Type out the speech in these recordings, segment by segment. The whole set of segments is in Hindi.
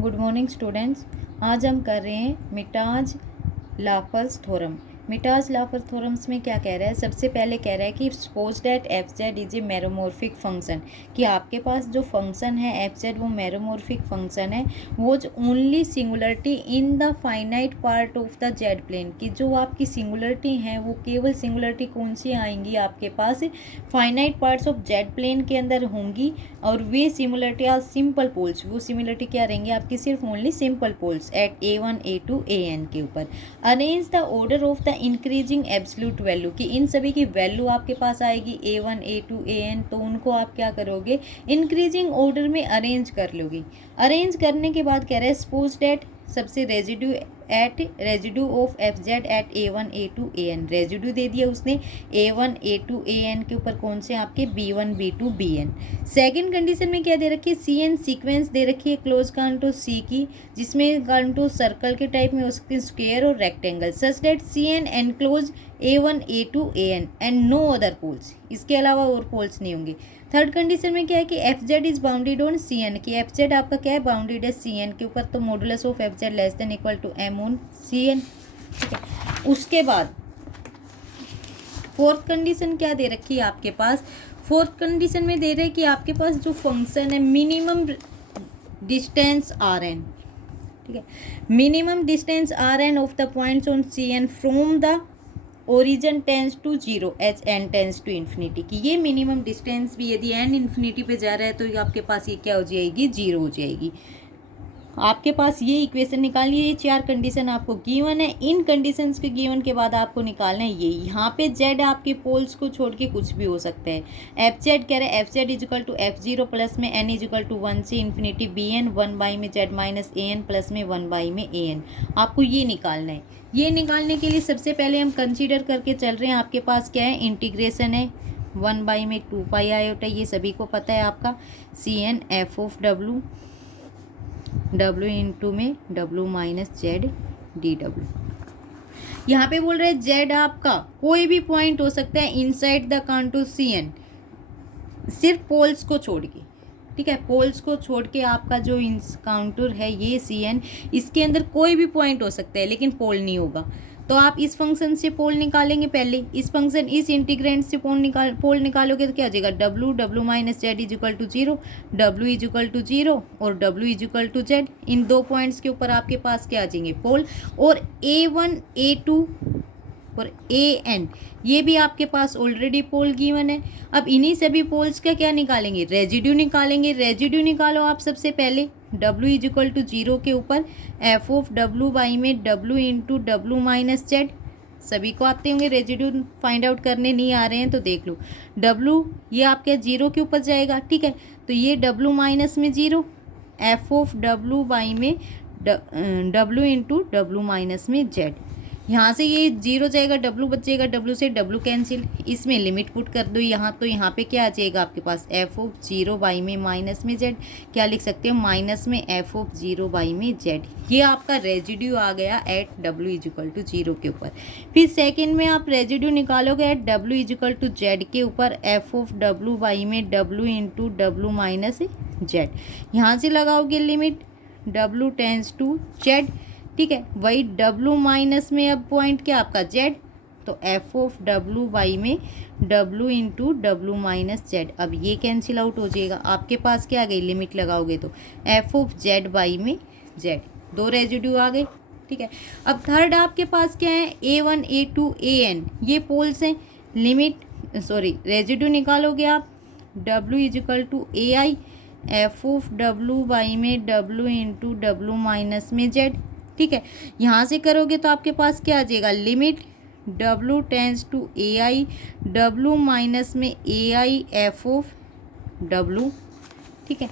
Good morning students. आज हम कर रहे हैं मिटाज लाफर्स थ्योरम। मिटाज लाफर्स थ्योरम्स में क्या कह रहा है? सबसे पहले कह रहा है कि suppose that f Z is a meromorphic function, कि आपके पास जो फंक्शन है एफ जेड वो मेरोमॉर्फिक फंक्शन है, वो only singularity in the finite part of the Z plane, की जो आपकी सिंगुलरिटी है वो केवल सिंगुलरिटी कौन सी आएंगी आपके पास finite parts of z plane के अंदर होंगी, और वे सिमिलरिटी आर सिंपल पोल्स। वो सिमिलरिटी क्या रहेंगी आपकी? सिर्फ only simple poles at A1 A2 AN के ऊपर। Arrange the order of the increasing absolute value, कि इन सभी की वैल्यू आपके पास आएगी A1 A2 AN, तो उनको आप क्या करोगे? इंक्रीजिंग ऑर्डर में अरेंज कर लोगे। अरेंज करने के बाद कह रहे हैं सपोज डेट सबसे residue of F Z at A1 A2 AN, residue दे दिया उसने A1 A2 AN के ऊपर, कौन से आपके B1 B2 BN। Second condition में क्या दे रखी है? CN सीक्वेंस दे रखी है क्लोज कांटो C की, जिसमें कांटो सर्कल के टाइप में हो सकते हैं, स्क्वायर और rectangle, such that CN enclose A1 A2 AN and no other poles, इसके अलावा और पोल्स नहीं होंगे। थर्ड कंडीशन में क्या है कि F Z is bounded on CN, की एफ जेड आपका क्या है? बाउंडेड है CN के ऊपर, तो modulus of F Z less than equal to M on CN। ठीक है, उसके बाद फोर्थ कंडीशन क्या दे रखी है आपके पास? फोर्थ कंडीशन में दे रहे हैं कि आपके पास जो फंक्शन है मिनिमम डिस्टेंस RN, ठीक है, minimum distance RN of the points on CN from the origin tends to 0 H N tends to infinity, की ये मिनिमम डिस्टेंस भी यदि n इन्फिनिटी पे जा रहा है तो आपके पास ये क्या हो जाएगी? 0 हो जाएगी। आपके पास ये इक्वेशन निकालनी है, ये चार कंडीशन आपको गिवन है। इन कंडीशंस के गिवन के बाद आपको निकालना है ये, यहाँ पे जेड आपके पोल्स को छोड़ के कुछ भी हो सकता है। एफ जेड कह रहे हैं F Z equal to F0 plus में n इजिकल टू 1 से इन्फिनिटी BN 1 बाई में जेड माइनस AN प्लस में 1 बाई में AN, आपको ये निकालना है। ये निकालने के लिए सबसे पहले हम कंसिडर करके चल रहे हैं, आपके पास क्या है? इंटीग्रेशन है 1 बाई में 2 पाई आयोटा, ये सभी को पता है आपका, CN F of W into में W माइनस जेड DW। यहाँ पे बोल रहे हैं जेड आपका कोई भी पॉइंट हो सकता है इनसाइड द कांटूर CN, सिर्फ पोल्स को छोड़ के, ठीक है, पोल्स को छोड़ के आपका जो काउंटर है ये CN, इसके अंदर कोई भी पॉइंट हो सकता है लेकिन पोल नहीं होगा। तो आप इस फंक्शन से पोल निकालेंगे पहले, इस फंक्शन इस इंटीग्रेंट से पोल निकालोगे तो क्या हो जाएगा? W minus z is equal to 0, W is equal to 0 और W is equal to z. इन दो पॉइंट्स के ऊपर आपके पास क्या आ जाएंगे? पोल। और A1 A2 और AN ये भी आपके पास ऑलरेडी पोल गिवन है। अब इन्हीं सभी पोल्स का क्या निकालेंगे? रेजिड्यू निकालेंगे। रेजिड्यू निकालो आप सबसे पहले W इज इक्वल टू 0 के ऊपर F ऑफ W बाई में W into W minus Z, सभी को आते होंगे, रेजिड्यू फाइंड आउट करने नहीं आ रहे हैं तो देख लो। W ये आपके 0 के ऊपर जाएगा, ठीक है, तो ये W माइनस में 0, F ऑफ W बाई में W इंटू W माइनस में जेड, यहाँ से ये 0 जाएगा, W बचेगा, W से W कैंसिल, इसमें लिमिट पुट कर दो यहाँ, तो यहाँ पे क्या आ जाएगा आपके पास? F ऑफ 0 बाई में माइनस में जेड, क्या लिख सकते हो? माइनस में F ऑफ 0 बाई में जेड। ये आपका रेजिड्यू आ गया at W is equal to 0 के ऊपर। फिर सेकेंड में आप रेजिड्यू निकालोगे at W is equal to Z के ऊपर F ऑफ W बाई में W into W minus Z, यहाँ से लगाओगे limit W tends to Z, ठीक है, वही W माइनस में अब पॉइंट क्या आपका? जेड, तो F ऑफ W बाई में W into W minus Z, अब ये कैंसिल आउट हो जाएगा, आपके पास क्या आ गई? लिमिट लगाओगे तो F ऑफ जेड बाई में जेड, दो रेजिड्यू आ गए, ठीक है। अब थर्ड आपके पास क्या है? A1 A2 AN ये पोल्स हैं, लिमिट सॉरी रेजिड्यू निकालोगे आप W is equal to AI F of W by में W इंटू W माइनस में जेड, ठीक है, यहाँ से करोगे तो आपके पास क्या आ जाएगा? Limit W tends to AI W minus में AI F ऑफ W, ठीक है,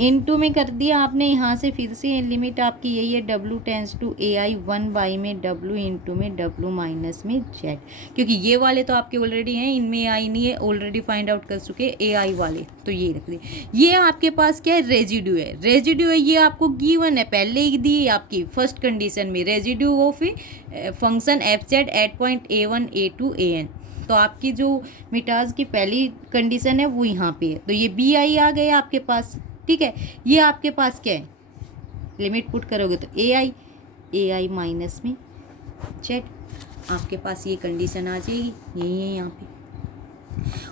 इनटू में कर दिया आपने, यहाँ से फिर से लिमिट आपकी यही है W tends to AI 1 by में W इंटू में W माइनस में जेड, क्योंकि ये वाले तो आपके ऑलरेडी हैं, इनमें AI नहीं है, ऑलरेडी फाइंड आउट कर चुके AI वाले, तो ये रख दिए। ये आपके पास क्या है? रेजिड्यू है, रेजिड्यू है, ये आपको गिवन है, पहले ही दी है आपकी फर्स्ट कंडीशन में, residue of function F Z at point A1 A2 AN, तो आपकी जो मिटाज की पहली कंडीशन है वो यहाँ पे है, तो ये BI आ गया आपके पास, ठीक है। ये आपके पास क्या है? लिमिट पुट करोगे तो ए आई माइनस में जेड, आपके पास ये कंडीशन आ जाएगी, यही है यहाँ पे।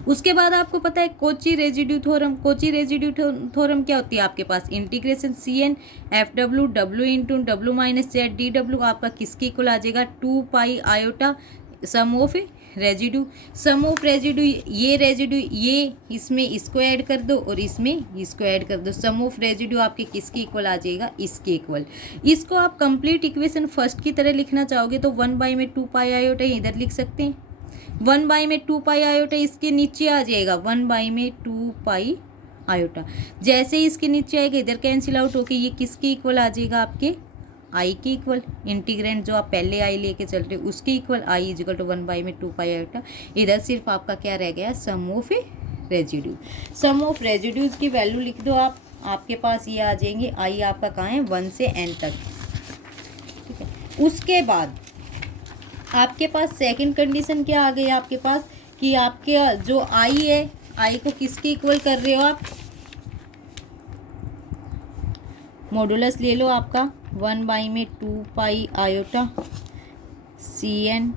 उसके बाद आपको पता है Cauchy residue theorem. Cauchy residue theorem क्या होती है आपके पास, integration C N F W W into W minus Z D W आपका किसके इक्वल आ जाएगा, 2 pi iota sum of residue. Sum of residue, ये रेजिड्यू ये इसमें इसको ऐड कर दो और इसमें इसको ऐड कर दो, सम ऑफ रेजिड्यू आपके किसके इक्वल आ जाएगा, इसके इक्वल। इसको आप कंप्लीट इक्वेशन फर्स्ट की तरह लिखना चाहोगे तो 1 बाई में 2 पाई आयोटा इधर लिख सकते हैं, 1 बाई में 2 पाई आयोटा इसके नीचे आ जाएगा, 1 बाई में 2 पाई आयोटा। जैसे ही इसके नीचे आएगा इधर कैंसिल आउट होके ये किसके इक्वल आ जाएगा, आपके आई के इक्वल। इंटीग्रेंट जो आप पहले आई लेके चल रहे हो उसके equal, I equal to 1 by में 2 पाई आयोटा। इधर सिर्फ आपका क्या रह गया, sum of residue. Sum of residues की वैल्यू लिख दो आप, आपके पास ये आ जाएंगे, आई आपका कहाँ है 1 से n तक, ठीक है। उसके बाद आपके पास सेकंड कंडीशन क्या आ गई आपके पास, कि आपके जो आई है, आई को किसके इक्वल कर रहे हो आप, मॉडुलस ले लो आपका 1 बाई में 2 pi iota C N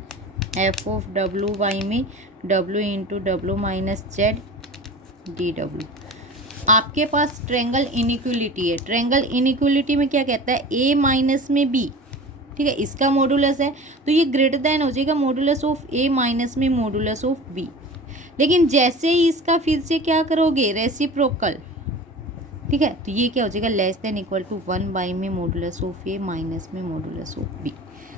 F of W by में W into W minus Z D W. आपके पास ट्रेंगल इनइक्वलिटी है। ट्रेंगल इनइक्वलिटी में क्या कहता है, ए माइनस में बी, ठीक है, इसका मॉडुलस है तो ये ग्रेटर देन हो जाएगा मॉडुलस ऑफ ए माइनस में मॉडुलस ऑफ बी। लेकिन जैसे ही इसका फिर से क्या करोगे, रेसिप्रोकल, ठीक है, तो ये क्या हो जाएगा, less than equal to 1 by में मॉडुलस ऑफ ए माइनस में मॉडुलस ऑफ बी।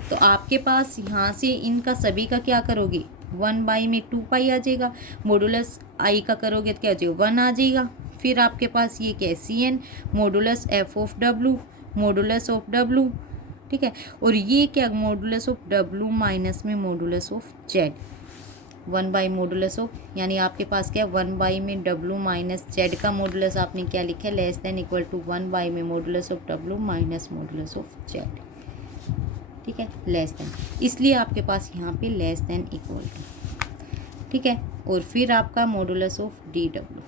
तो आपके पास यहाँ से इनका सभी का क्या करोगे, 1 बाई में 2 पाई आ जाएगा, मॉडुलस आई का करोगे तो क्या हो जाएगा 1 आ जाएगा। फिर आपके पास ये क्या है, C N modulus F of W modulus of W, ठीक है, और ये क्या मॉडुलस ऑफ डब्ल्यू माइनस में modulus of Z, 1 by modulus of, यानी आपके पास क्या 1 बाई में डब्ल्यू माइनस जेड का मॉडुलस आपने क्या लिखा है, less than equal to 1 by में modulus of W minus modulus of Z, ठीक है, लेस देन, इसलिए आपके पास यहाँ पे लेस देन इक्वल टू, ठीक है। और फिर आपका मॉडुलस ऑफ डी डब्ल्यू।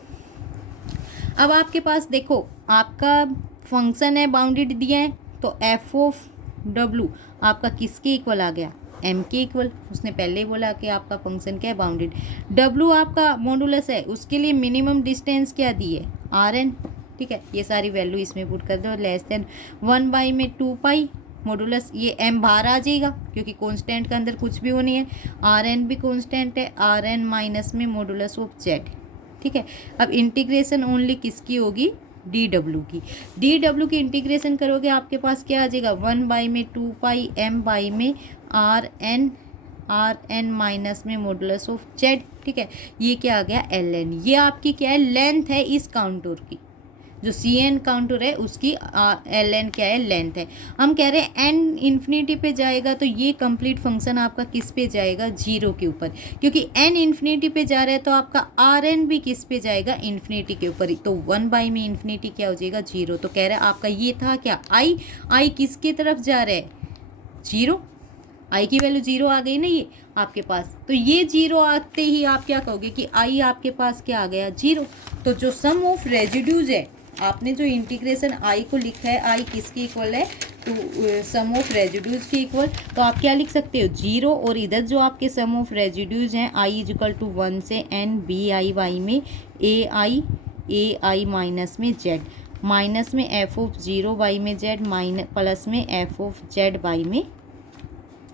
अब आपके पास देखो आपका फंक्शन है, बाउंडेड दिया है, तो एफ ऑफ डब्ल्यू आपका किसके इक्वल आ गया, एम के इक्वल। उसने पहले ही बोला कि आपका फंक्शन क्या है, बाउंडेड। डब्ल्यू आपका मॉडुलस है, उसके लिए मिनिमम डिस्टेंस क्या दी है, आर एन, ठीक है, ये सारी वैल्यू इसमें पुट कर दो, लेस देन 1 बाई में 2 पाई मॉडुलस, ये एम बाहर आ जाएगा क्योंकि कांस्टेंट के अंदर कुछ भी वो नहीं है, आर एन भी कांस्टेंट है, आर एन माइनस में मॉडुलस ऑफ जेड, ठीक है। अब इंटीग्रेशन ओनली किसकी होगी, डी डब्ल्यू की। डी डब्ल्यू की इंटीग्रेशन करोगे आपके पास क्या आ जाएगा, 1 बाई में 2 पाई एम बाई में आर एन माइनस में मॉडुलस ऑफ जेड, ठीक है। ये क्या आ गया, एल एन, ये आपकी क्या है, लेंथ है इस काउंटर की, जो सी एन काउंटर है उसकी एल एन क्या है, लेंथ है। हम कह रहे हैं एन इन्फिनिटी पे जाएगा तो ये कंप्लीट फंक्शन आपका किस पे जाएगा, 0 के ऊपर, क्योंकि एन इन्फिनिटी पे जा रहा है तो आपका आर एन भी किस पे जाएगा, इन्फिनिटी के ऊपर ही। तो 1 बाई में इन्फिनिटी क्या हो जाएगा, 0। तो कह रहा है आपका ये था क्या, आई किसकी तरफ जा रहा है, 0, आई की वैल्यू 0 आ गई ना ये आपके पास। तो ये 0 आते ही आप क्या कहोगे कि आई आपके पास क्या आ गया, 0। तो जो सम ऑफ रेजिड्यूज है, आपने जो इंटीग्रेशन आई को लिखा है, आई किसकी इक्वल है, तो सम ऑफ रेजिड्यूज की इक्वल, तो आप क्या लिख सकते हो, 0। और इधर जो आपके सम ऑफ रेजिड्यूज हैं, आई इजिकल टू 1 से n बी आई वाई में ए आई माइनस में जेड, माइनस में एफ ऑफ 0 बाई में जेड, माइनस प्लस में एफ ऑफ जेड बाई में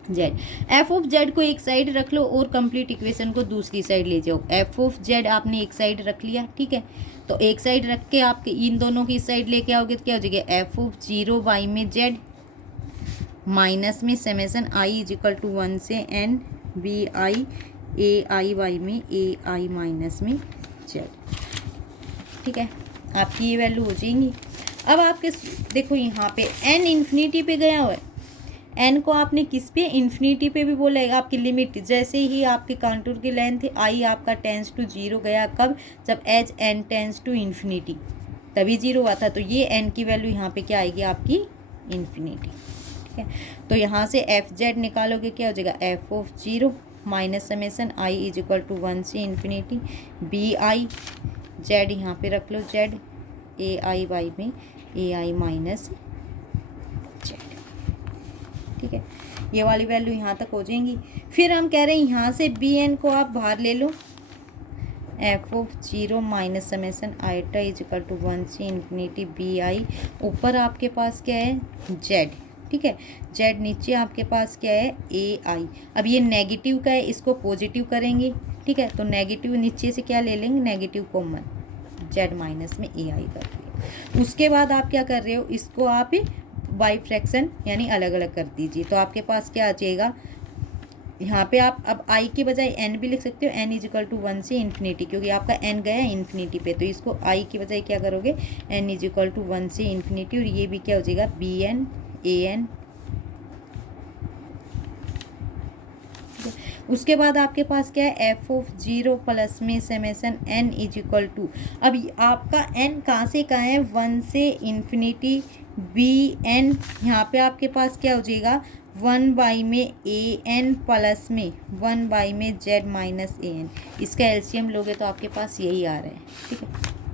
जेड। एफ ऑफ जेड को एक साइड रख लो और कंप्लीट इक्वेशन को दूसरी साइड ले जाओ। एफ ऑफ जेड आपने एक साइड रख लिया, ठीक है, तो एक साइड रख के आपके इन दोनों की साइड लेके आओगे तो क्या हो जाएगा, एफ ऑफ 0 बाई में जेड माइनस में समेसन आई इजिकल टू 1 से n B I A I by में ए आई माइनस में जेड, ठीक है, आपकी ये वैल्यू हो जाएंगी। अब आपके देखो यहाँ पे n इन्फिनिटी पे गया हुआ है, n को आपने किस पे, इन्फिनिटी पे भी बोला है। आपकी लिमिट जैसे ही आपके काउंटर की लेंथ आई आपका टेंस टू 0 गया, कब, जब as n tends to infinity, तभी 0 हुआ था। तो ये n की वैल्यू यहाँ पे क्या आएगी आपकी, इन्फिनिटी, ठीक है। तो यहाँ से एफ जेड निकालोगे क्या हो जाएगा, F of 0 minus summation I is equal to 1 से इन्फिनिटी बी आई जेड, यहाँ पे रख लो जेड, ए आई वाई में ए आई माइनस ठीक है, ये वाली वैल्यू यहाँ तक हो जाएंगी। फिर हम कह रहे हैं यहाँ से बी एन को आप बाहर ले लो, f of 0 minus summation eta is equal to 1 से इन्फिनिटी बी आई। ऊपर आपके पास क्या है, जेड, ठीक है, जेड, नीचे आपके पास क्या है, ए आई। अब ये नेगेटिव का है, इसको पॉजिटिव करेंगे, ठीक है, तो नेगेटिव नीचे से क्या ले लेंगे, नेगेटिव कॉमन, जेड माइनस में ए आई कर दिए। उसके बाद आप क्या कर रहे हो, इसको आप बाई फ्रैक्शन यानी अलग अलग कर दीजिए, तो आपके पास क्या आ जाएगा, यहाँ पे आप अब आई के बजाय एन भी लिख सकते हो, एन इज इक्वल टू 1 से इन्फिनिटी, क्योंकि आपका एन गया है इन्फिनिटी पे, तो इसको आई के बजाय क्या करोगे, एन इज इक्वल टू 1 से इन्फिनिटी, और ये भी क्या हो जाएगा, बी एन ए एन। उसके बाद आपके पास क्या है, एफ ऑफ 0 प्लस में summation N is equal to, अब आपका एन कहाँ से कहाँ है, 1 से इन्फिनिटी बी एन, यहाँ पे आपके पास क्या हो जाएगा, 1 बाई में ए एन प्लस में 1 बाई में जेड माइनस ए एन। इसका एलसीएम लोगे तो आपके पास यही आ रहा है, ठीक है,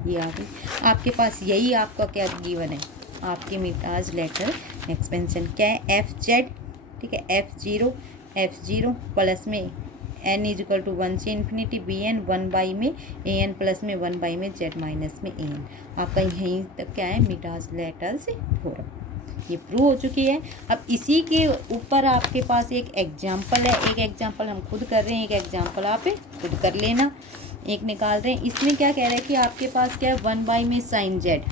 ये आ गई आपके पास, यही आपका क्या गिवन है, आपके मिटाज लेटर एक्सपेंशन क्या है, एफ जेड, ठीक है, एफ जीरो प्लस में एन इज इक्वल टू 1 से इन्फिनिटी बी एन, 1 बाई में ए एन प्लस में 1 बाई में जेड माइनस में ए एन। आपका यहीं तक क्या है, मिटाज लेटर्स थ्योरम, ये प्रूव हो चुकी है। अब इसी के ऊपर आपके पास एक एग्जाम्पल है, एक एग्जाम्पल हम खुद कर रहे हैं, एक एग्जाम्पल आप खुद कर लेना। एक निकाल रहे हैं, इसमें क्या कह रहा है कि आपके पास क्या है, 1 बाई में साइन जेड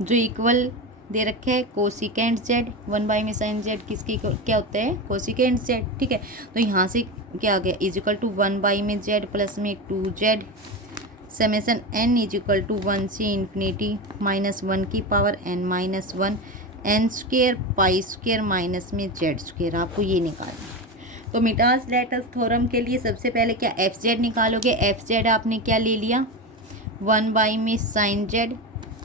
जो इक्वल दे रखे है कोसिकेंट जेड, 1 बाई में साइन जेड किसकी क्या होता है, कोसिकेंट जेड, ठीक है, तो यहाँ से क्या आ गया, इज इक्वल टू 1 बाई में जेड प्लस में 2 Z summation N is equal to 1 से इन्फिनिटी माइनस 1 की power N minus 1 N square pi square minus में जेड स्क्वेयर, आपको ये निकालना है। तो मिटाज लेटर्स थ्योरम के लिए सबसे पहले क्या, एफ जेड निकालोगे, एफ जेड आपने क्या ले लिया, 1 बाई में साइन जेड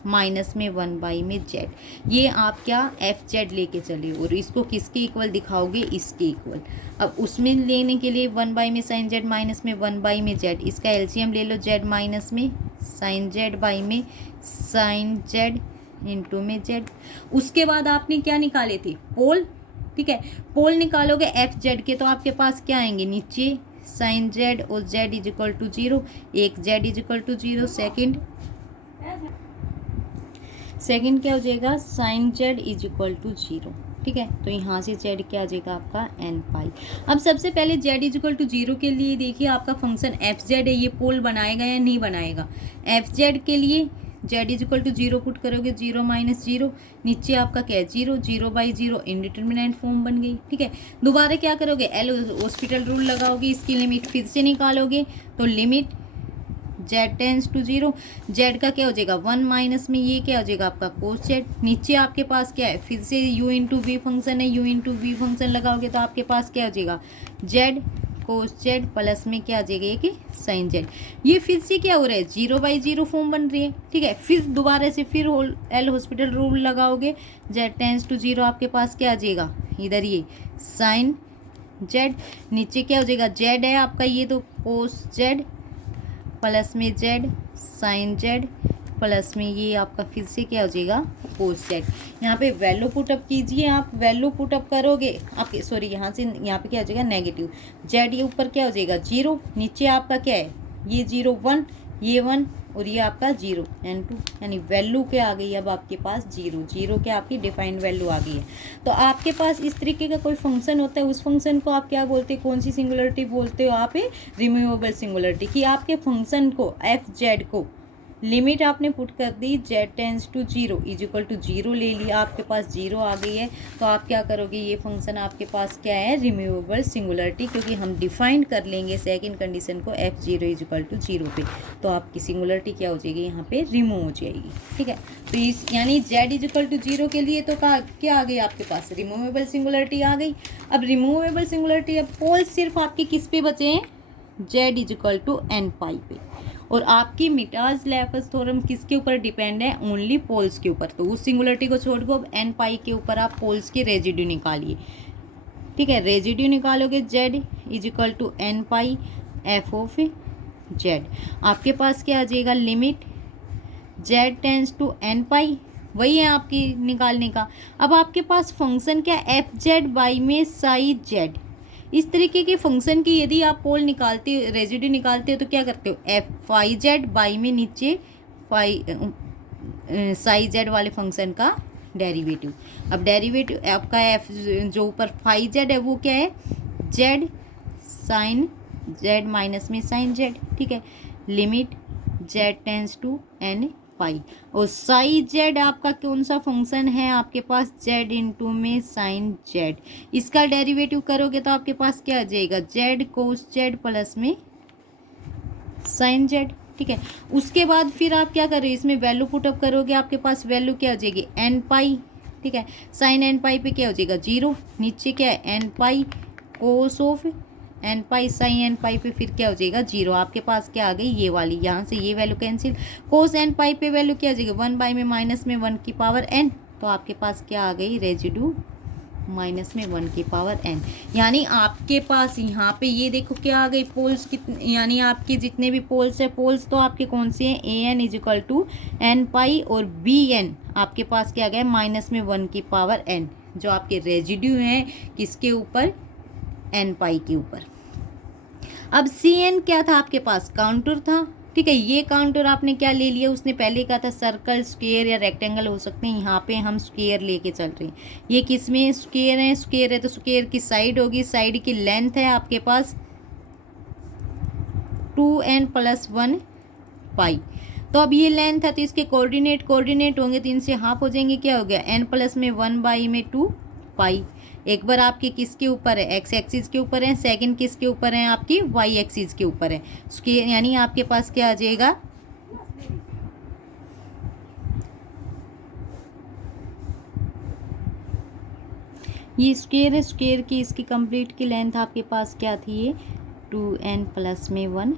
माइनस में 1 बाई में जेड, ये आप क्या एफ जेड लेके चले और इसको किसके इक्वल दिखाओगे, इसके इक्वल। अब उसमें लेने के लिए 1 बाई में साइन जेड माइनस में 1 बाई में जेड, इसका एलसीएम ले लो, जेड माइनस में साइन जेड बाई में साइन जेड इंटू में जेड। उसके बाद आपने क्या निकाले थे, पोल, ठीक है, पोल निकालोगे एफ जेड के, तो आपके पास क्या आएंगे, नीचे साइन जेड और जेड इज इक्वल टू 0, एक Z is equal to 0, second क्या हो जाएगा, sine Z is equal to 0, ठीक है, तो यहाँ से जेड क्या आ जाएगा आपका एन पाई। अब सबसे पहले जेड इज इक्वल टू 0 के लिए देखिए आपका फंक्शन एफ जेड है, ये पोल बनाएगा या नहीं बनाएगा। एफ जेड के लिए Z is equal to 0 put करोगे, 0 माइनस 0, नीचे आपका क्या है 0, 0 बाई 0 इंडिटरमिनेंट फॉर्म बन गई, ठीक है। दोबारा क्या करोगे, एल हॉस्पिटल रूल लगाओगे, इसकी लिमिट फिर से निकालोगे, तो limit Z tends to 0, Z का क्या हो जाएगा 1 माइनस में ये क्या हो जाएगा आपका कोस जेड, नीचे आपके पास क्या है, फिर से यू इंटू वी फंक्शन है, यू इंटू वी फंक्शन लगाओगे तो आपके पास क्या हो जाएगा, जेड कोस जेड प्लस में क्या आ जाएगा ये कि साइन जेड। ये फिर से क्या हो रहा है, 0 बाई 0 फॉर्म बन रही है, ठीक है। फिर दोबारा से फिर एल हॉस्पिटल रूल लगाओगे, जेड टेंस टू 0 आपके पास क्या आ जाएगा, इधर ये साइन जेड, नीचे क्या हो जाएगा, जेड है आपका ये तो कोस जेड प्लस में जेड साइन जेड प्लस में ये आपका फिर से क्या हो जाएगा कोस जेड। यहाँ पे वैल्यू पुटअप कीजिए, आप वैल्यू पुटअप करोगे आपके सॉरी यहाँ से यहाँ पे क्या हो जाएगा नेगेटिव, जेड ये ऊपर क्या हो जाएगा 0, नीचे आपका क्या है ये 0 1, ये 1 और ये आपका 0 एन 2, यानी वैल्यू क्या आ गई अब आपके पास 0 क्या आपकी डिफाइंड वैल्यू आ गई है। तो आपके पास इस तरीके का कोई फंक्शन होता है, उस फंक्शन को आप क्या बोलते हैं, कौन सी सिंगुलरिटी बोलते हो आप, रिमूवेबल सिंगुलरिटी, कि आपके फंक्शन को एफ जेड को लिमिट आपने पुट कर दी, z tends to 0 is equal to 0 ले लिया, आपके पास 0 आ गई है, तो आप क्या करोगे, ये फंक्शन आपके पास क्या है रिमूवेबल सिंगुलरिटी, क्योंकि हम डिफाइन कर लेंगे सेकंड कंडीशन को f0 इज इक्वल टू 0 पे, तो आपकी सिंगुलरिटी क्या हो जाएगी यहाँ पे रिमूव हो जाएगी, ठीक है। तो इस यानी z इज इक्वल टू 0 के लिए तो क्या आ गई आपके पास रिमूवेबल सिंगुलरिटी आ गई। अब रिमूवेबल सिंगुलरिटी, अब पोल सिर्फ आपके किस पे बचे हैं, z is equal to n pi पे, और आपकी मिटाज लेटर्स थ्योरम किसके ऊपर डिपेंड है, ओनली पोल्स के ऊपर। तो उस सिंगुलरिटी को छोड़ दो, अब एन पाई के ऊपर आप पोल्स के रेजिड्यू निकालिए, ठीक है। रेजिड्यू निकालोगे z is equal to n pi f of z, आपके पास क्या आ जाएगा limit Z tends to n pi वही है आपकी निकालने का। अब आपके पास फंक्शन क्या, एफ जेड बाई में साई जेड। इस तरीके के फंक्शन की यदि आप पोल निकालते हो, रेजिड्यू निकालते हो, तो क्या करते हो, एफ फाई जेड बाई में नीचे साई जेड वाले फंक्शन का डेरिवेटिव। अब डेरिवेटिव आपका एफ जो ऊपर फाई जेड है वो क्या है, जेड साइन जेड माइनस में साइन जेड, ठीक है। Limit Z tends to n pi. और साई जेड आपका कौन सा फंक्शन है आपके पास, जेड इंटू में साइन जेड। इसका डेरिवेटिव करोगे तो आपके पास क्या आ जाएगा, जेड कोस जेड प्लस में साइन जेड, ठीक है। उसके बाद फिर आप क्या कर रहे हो, इसमें वैल्यू पुटअप करोगे, आपके पास वैल्यू क्या हो जाएगी, एन पाई, ठीक है। साइन एन पाई पे क्या हो जाएगा, जीरो। नीचे क्या है, n pi cos of n pi sine n pi पे फिर क्या हो जाएगा, जीरो। आपके पास क्या आ गई, ये वाली, यहाँ से ये वैल्यू कैंसिल। कोस एन पाई पे वैल्यू क्या आ जाएगी, 1 में माइनस में 1 की पावर n। तो आपके पास क्या आ गई, रेजिड्यू माइनस में 1 की पावर n। यानी आपके पास यहाँ पे ये देखो क्या आ गई, पोल्स कितने, यानी आपके जितने भी पोल्स है, पोल्स तो आपके कौन से हैं, a n is equal to n pi, और बी एन आपके पास क्या आ गया, माइनस में 1 की पावर n। जो आपके रेजिड्यू हैं किसके ऊपर, एन पाई के ऊपर। अब सी एन क्या था आपके पास, काउंटर था, ठीक है। ये काउंटर आपने क्या ले लिया, उसने पहले कहा था सर्कल, स्क्वायर या रेक्टेंगल हो सकते हैं, यहाँ पे हम स्क्वायर लेके चल रहे हैं। ये किस में स्क्वायर है, स्क्वायर है तो स्क्वायर की साइड होगी, साइड की लेंथ है आपके पास 2n + 1 पाई। तो अब ये लेंथ है तो इसके कोऑर्डिनेट होंगे तो इनसे हाफ हो जाएंगे, क्या हो गया, n + में 1 बाई में 2 पाई। एक बार आपके किसके ऊपर है, एक्स एक्सिस के ऊपर है, सेकंड किसके ऊपर है, आपकी वाई एक्सिस के ऊपर है। यानी आपके पास क्या आ जाएगा, ये स्क्वायर है, स्क्वायर की इसकी कंप्लीट की लेंथ आपके पास क्या थी, ये 2n + में 1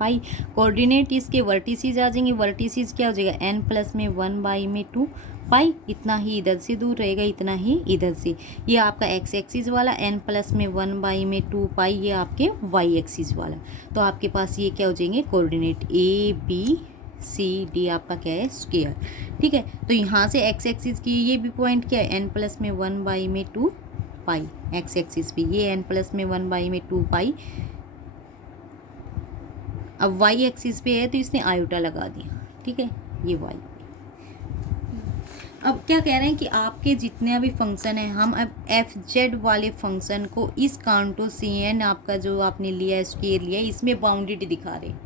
पाई। कोऑर्डिनेट इसके वर्टिसेस आ जाएंगे, वर्टिसेस क्या हो जाएगा, n + में 1 बाई में 2 पाई। इतना ही इधर से दूर रहेगा, इतना ही इधर से। ये आपका एक्स एक्सिस वाला, n + में 1 बाई में 2 पाई, ये आपके वाई एक्सिस वाला। तो आपके पास ये क्या हो जाएंगे, coordinate A B C D आपका क्या है, स्क्वायर, ठीक है। तो यहाँ से एक्स एक्सिस की ये भी पॉइंट क्या है, n + में 1 बाई में 2 पाई, एक्स एक्सिस भी ये n + में 1 बाई में 2 पाई। अब वाई एक्सिस पे है तो इसने आयोटा लगा दिया, ठीक है, ये वाई। अब क्या कह रहे हैं कि आपके जितने भी फंक्शन हैं, हम अब एफ जेड वाले फंक्शन को इस काउंटो सी एन आपका जो आपने लिया है, स्क्वायर लिया है, इसमें बाउंडेड दिखा रहे हैं।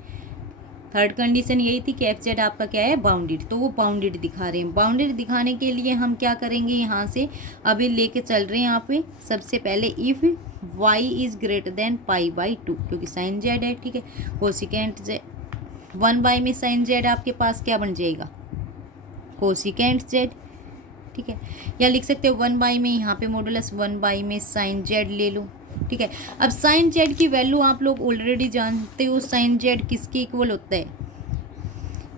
थर्ड कंडीशन यही थी कि एफ जेड आपका क्या है, बाउंडेड, तो वो बाउंडेड दिखा रहे हैं। बाउंडेड दिखाने के लिए हम क्या करेंगे, यहाँ से अभी लेके चल रहे हैं यहाँ पे। सबसे पहले if y is greater than π/2, क्योंकि साइन जेड है, ठीक है। कोसिकेंट जेड 1 बाई में साइन जेड आपके पास क्या बन जाएगा, कोसिकेंट जेड, ठीक है। या लिख सकते हो 1 बाई में, यहाँ पे मॉडुलस 1 बाई में साइन जेड ले लो, ठीक है। अब साइन जेड की वैल्यू आप लोग ऑलरेडी जानते हो, साइन जेड किसके इक्वल होता है,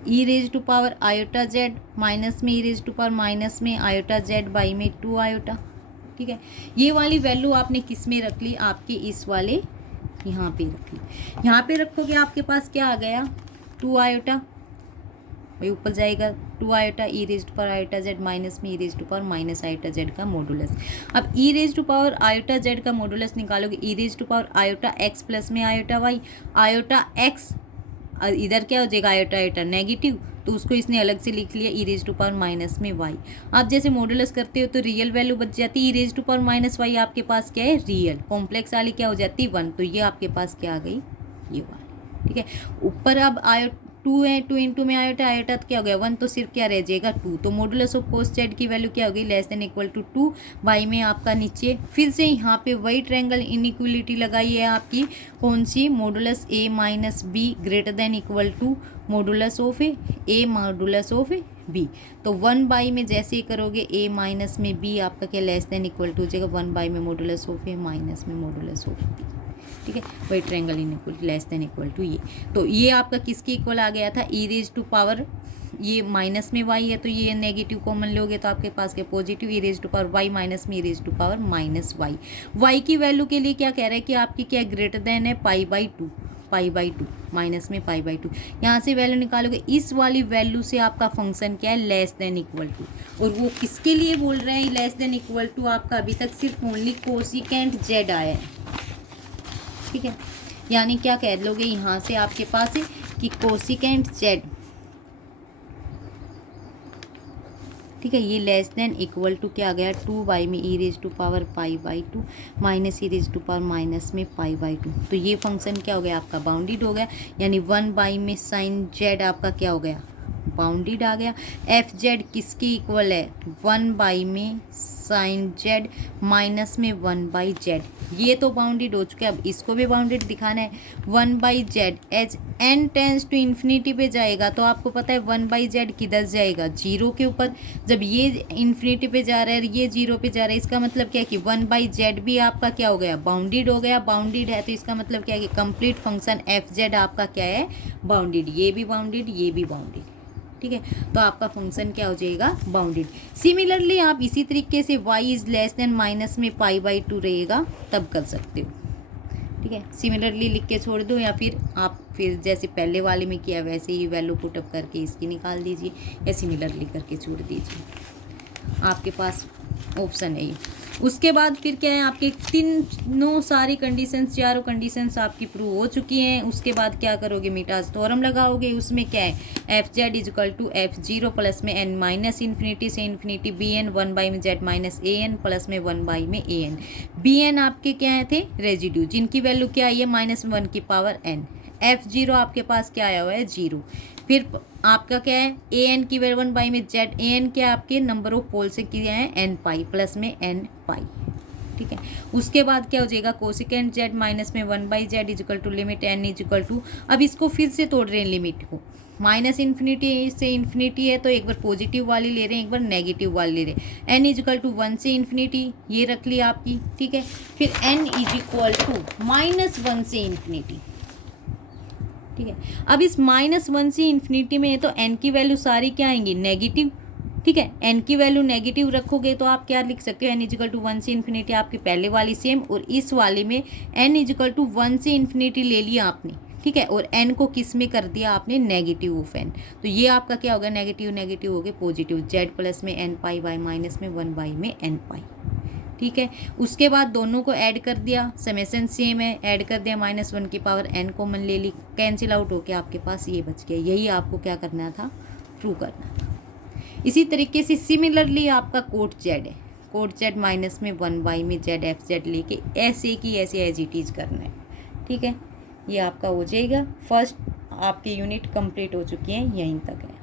e⁻⁻ आयोटा जेड माइनस में e⁻⁻ माइनस में आयोटा जेड बाई में 2 आयोटा, ठीक है। ये वाली वैल्यू आपने किस में रख ली, आपके इस वाले यहाँ पे रख ली। यहाँ पे रखोगे आपके पास क्या आ गया, 2 आयोटा, वही ऊपर जाएगा 2 iota e⁻⁻ iota Z minus में e⁻⁻ आयोटा जेड का मॉडुलस। अब e⁻⁻ आयोटा जेड का मॉडुलस निकालोगे, e⁻⁻ आयोटा एक्स प्लस में आयोटा वाई, आयोटा एक्स इधर क्या हो जाएगा, आयोटा आयोटा नेगेटिव, तो उसको इसने अलग से लिख लिया e⁻⁻ माइनस में वाई। आप जैसे मॉडुलस करते हो तो रियल वैल्यू बच जाती है, e⁻⁻ माइनस वाई आपके पास क्या है, रियल। कॉम्प्लेक्स वाली क्या हो जाती है, 1, तो ये आपके पास क्या आ गई, ये वाली, ठीक है। ऊपर अब आयो 2 है, 2 इंटू में आयोटा, आयोटा तो क्या हो गया 1, तो सिर्फ क्या रह जाएगा 2। तो मॉडुलस ऑफ कोस जेड की वैल्यू क्या हो गई, less than equal to 2 by में आपका नीचे। फिर से यहाँ पे वही ट्रायंगल इनइक्वलिटी लगाई है आपकी, कौन सी, modulus a minus b greater than equal to modulus of a modulus of B. तो 1 बाई में जैसे ही करोगे ए माइनस में बी आपका क्या लेस देन इक्वल टू हो जाएगा 1 बाई में मॉडुलस ऑफ ए माइनस में मॉडुलस ऑफ बी, ठीक है। वही triangle inequality less than equal to ये। तो ये आपका किसके इक्वल आ गया था, e⁻⁻, ये माइनस में y है तो ये नेगेटिव कॉमन लोगे तो आपके पास क्या पॉजिटिव, e⁻⁻ y माइनस में e⁻⁻ -y। y की वैल्यू के लिए क्या कह रहा है कि आपकी क्या ग्रेटर देन है π/2, π/2, माइनस में π/2। यहाँ से वैल्यू निकालोगे, इस वाली वैल्यू से आपका फंक्शन क्या है, लेस देन इक्वल टू। और वो किसके लिए बोल रहे हैं लेस देन इक्वल टू, आपका अभी तक सिर्फ ओनली कोसिकेंट जेड आया है, ठीक है। यानी क्या कह लोगे यहाँ से आपके पास है कि कोसिकेंट जेड, ठीक है, ये लेस देन इक्वल टू क्या आ गया, 2 में e⁻π/2 माइनस e⁻ माइनस में π/2। तो ये फंक्शन क्या हो गया आपका, बाउंडेड हो गया। यानी 1 में साइन जेड आपका क्या हो गया, बाउंडेड आ गया। एफ जेड किसके इक्वल है, 1 में साइन जेड माइनस में 1/z, ये तो बाउंडेड हो चुका है। अब इसको भी बाउंडेड दिखाना है। 1/z as n tends to infinity पे जाएगा तो आपको पता है 1/z किधर जाएगा, 0 के ऊपर। जब ये इन्फिनिटी पे जा रहा है, ये 0 पे जा रहा है, इसका मतलब क्या है कि 1/z भी आपका क्या हो गया, बाउंडेड हो गया। बाउंडेड है तो इसका मतलब क्या है कि कंप्लीट फंक्शन एफ जेड आपका क्या है, बाउंडेड। ये भी बाउंडेड, ये भी बाउंडेड, ठीक है। तो आपका फंक्शन क्या हो जाएगा, बाउंडेड। सिमिलरली आप इसी तरीके से y is less than minus में π/2 रहेगा तब कर सकते हो, ठीक है। सिमिलरली लिख के छोड़ दो, या फिर आप फिर जैसे पहले वाले में किया वैसे ही वैल्यू पुटअप करके इसकी निकाल दीजिए, या सिमिलरली करके छोड़ दीजिए, आपके पास ऑप्शन है ये। उसके बाद फिर क्या है, आपके तीनों सारी कंडीशंस, चारों कंडीशंस आपकी प्रूव हो चुकी हैं। उसके बाद क्या करोगे, मीटास थ्योरम लगाओगे। उसमें क्या है, F Z is equal to f0 plus में n माइनस इन्फिनिटी से इन्फिनिटी bn 1 में z माइनस an प्लस में 1 में an। bn आपके क्या थे, रेजिड्यू, जिनकी वैल्यू क्या आई है, -1n। f0 आपके पास क्या आया हुआ है, 0। फिर आपका क्या है, an की वैल्यू 1 में z, an क्या आपके नंबर ऑफ पोल से किया है n पाई प्लस में n पाई, ठीक है। उसके बाद क्या हो जाएगा, कोसिकेंट z माइनस में 1/z is equal to limit n is equal to, अब इसको फिर से तोड़ रहे हैं लिमिट को, माइनस इन्फिनिटी से इन्फिनिटी है तो एक बार पॉजिटिव वाली ले रहे हैं, एक बार नेगेटिव वाली ले रहे हैं। n इज इक्वल टू 1 से इन्फिनिटी, ये रख लिया आपकी, ठीक है। फिर n इज इक्वल टू -1 से इन्फिनिटी, ठीक है। अब इस -1 से इन्फिनिटी में है तो n की वैल्यू सारी क्या आएंगी, नेगेटिव, ठीक है। n की वैल्यू नेगेटिव रखोगे तो आप क्या लिख सकते हो, n इजिकल टू 1 से इन्फिनिटी, आपकी पहले वाली सेम, और इस वाले में n इजिकल टू 1 से इन्फिनिटी ले लिया आपने, ठीक है, और n को किस में कर दिया आपने, नेगेटिव ऑफ n। तो ये आपका क्या होगा, नेगेटिव नेगेटिव हो गए पॉजिटिव, z प्लस में n पाई बाई माइनस में 1 में n पाई, ठीक है। उसके बाद दोनों को ऐड कर दिया, समेशन सेम है, ऐड कर दिया, -1 की पावर n कॉमन ले ली, कैंसिल आउट होके आपके पास ये बच गया। यही आपको क्या करना था, प्रूव करना था। इसी तरीके से सिमिलरली आपका कोट जेड है, कोट जेड माइनस में 1 में जेड एफ जेड लेके ऐसे की ऐसे एज इट इज करना है, ठीक है। ये आपका हो जाएगा। फर्स्ट आपकी यूनिट कंप्लीट हो चुकी है, यहीं तक है।